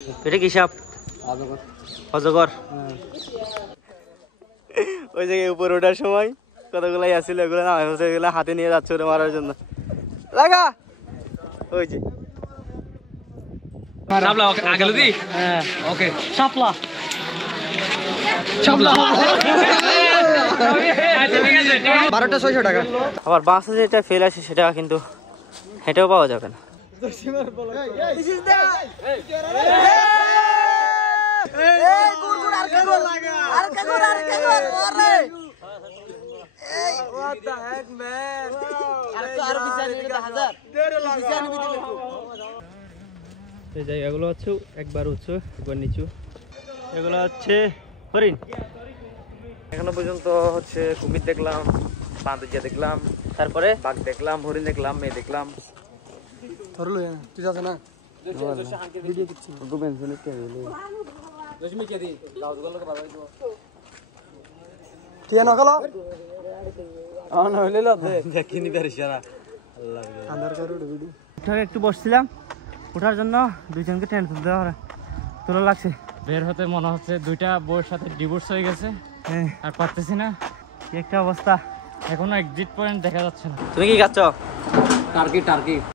এটা কি সাপ? অজগর। ওই জায়গায় উপরে ওঠার সময় কতগুলাই আসছিল, এগুলো না এগুলো হাতে নিয়ে যাচ্ছে ওরা মারার জন্য। লাগা ওই যে শাপলা আগে লদি। হ্যাঁ ওকে শাপলা শাপলা 12,600 টাকা। আবার বাসে যেটা ফেল আসে সেটা কিন্তু হেঁটেও পাওয়া যাবে না। এই জায়গাগুলো হচ্ছে একবার উঁচু একবার নিচু, এগুলো হচ্ছে হরিণ। এখনো পর্যন্ত হচ্ছে কুমির দেখলাম, বাঁদরিয়া দেখলাম, তারপরে বাঘ দেখলাম, হরিণ দেখলাম, মেয়ে দেখলাম। ধরলো তুই যাস না ভিডিও দিচ্ছি কে নকল দেখিনি বেরিসারা আধার কার্ড ভিডিও একটু বসছিলাম, ওঠার জন্য দুইজনকে টেনে তুলতে তোলা লাগছে। বের হতে মনে হচ্ছে দুইটা বউয়ের সাথে ডিভোর্স হয়ে গেছে, আর পারতেছি না। কি একটা অবস্থা, এখনো এক্সিট পয়েন্ট দেখা যাচ্ছে না। তুমি কি খাচ্ছ? টার্কি